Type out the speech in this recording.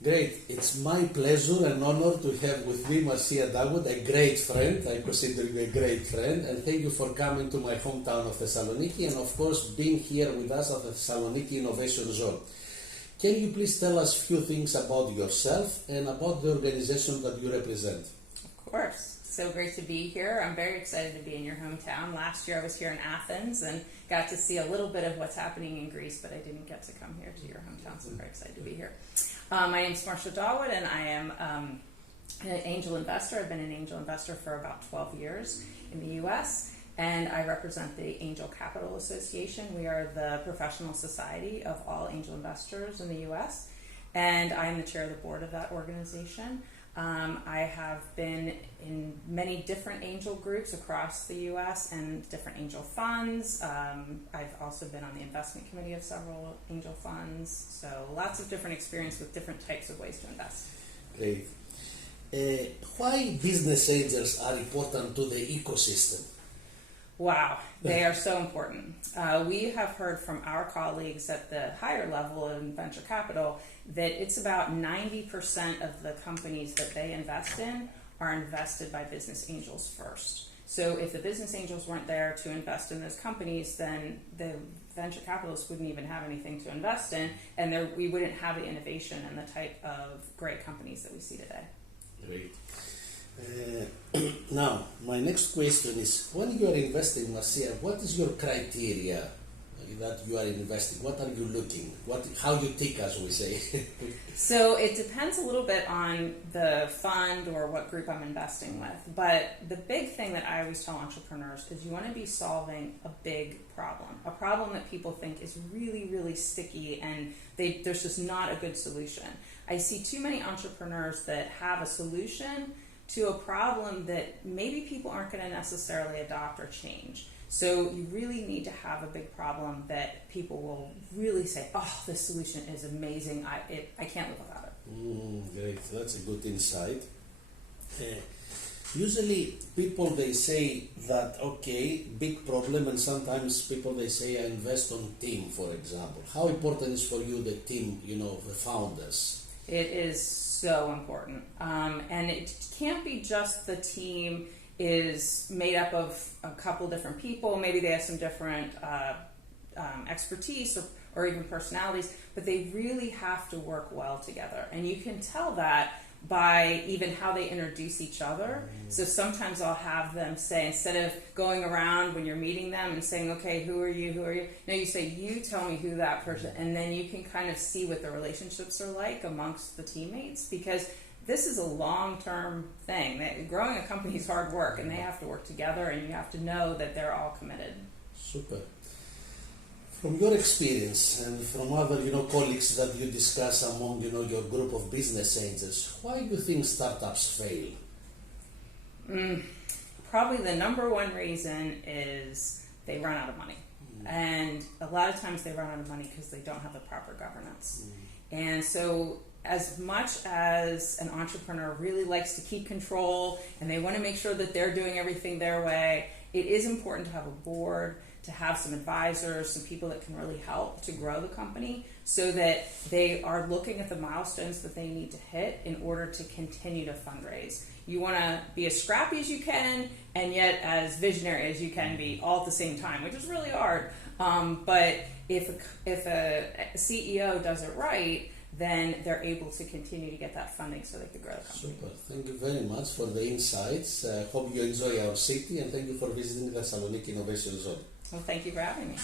Great. It's my pleasure and honor to have with me Marcia Dawood, a great friend. I consider you a great friend. And thank you for coming to my hometown of Thessaloniki and, of course, being here with us at the Thessaloniki Innovation Zone. Can you please tell us a few things about yourself and about the organization that you represent? Of course. So great to be here. I'm very excited to be in your hometown. Last year I was here in Athens and got to see a little bit of what's happening in Greece, but I didn't get to come here to your hometown, so I'm very excited to be here. My name is Marcia Dawood, and I am an angel investor. I've been an angel investor for about 12 years in the U.S., and I represent the Angel Capital Association. We are the professional society of all angel investors in the U.S., and I am the chair of the board of that organization. I have been in many different angel groups across the U.S. and different angel funds. I've also been on the investment committee of several angel funds. So lots of different experience with different types of ways to invest. Great. Why business angels are important to the ecosystem? Wow, they are so important. We have heard from our colleagues at the higher level in venture capital that it's about 90% of the companies that they invest in are invested by business angels first. So if the business angels weren't there to invest in those companies, then the venture capitalists wouldn't even have anything to invest in, and we wouldn't have the innovation and the type of great companies that we see today. Great. Now, my next question is, when you are investing, Marcia, what is your criteria that you are investing? What are you looking? How you tick, as we say? So it depends a little bit on the fund or what group I'm investing with. But the big thing that I always tell entrepreneurs is you want to be solving a big problem, a problem that people think is really, really sticky and there's just not a good solution. I see too many entrepreneurs that have a solution to a problem that maybe people aren't going to necessarily adopt or change. So you really need to have a big problem that people will really say, oh, this solution is amazing, I can't live without it. Great, that's a good insight. Usually people, they say that, okay, big problem, and sometimes people, they say, I invest on team, for example. How important is for you the team, the founders? It is so important. And it can't be just the team is made up of a couple different people. Maybe they have some different expertise or even personalities, but they really have to work well together. And you can tell that by even how they introduce each other. So sometimes I'll have them say, instead of going around when you're meeting them and saying, okay, who are you? No, you say, you tell me who that person, and then you can kind of see what the relationships are like amongst the teammates, because this is a long-term thing. Growing a company is hard work, and they have to work together, and you have to know that they're all committed. Super. From your experience and from other, colleagues that you discuss among, your group of business angels, why do you think startups fail? Probably the number one reason is they run out of money. And a lot of times they run out of money because they don't have the proper governance. And so as much as an entrepreneur really likes to keep control and they want to make sure that they're doing everything their way, it is important to have a board, to have some advisors, some people that can really help to grow the company so that they are looking at the milestones that they need to hit in order to continue to fundraise. You want to be as scrappy as you can and yet as visionary as you can be all at the same time, which is really hard. But if a CEO does it right, then they're able to continue to get that funding so they can grow the company. Super. Thank you very much for the insights. Hope you enjoy our city, and thank you for visiting the Thessaloniki Innovation Zone. Well, thank you for having me.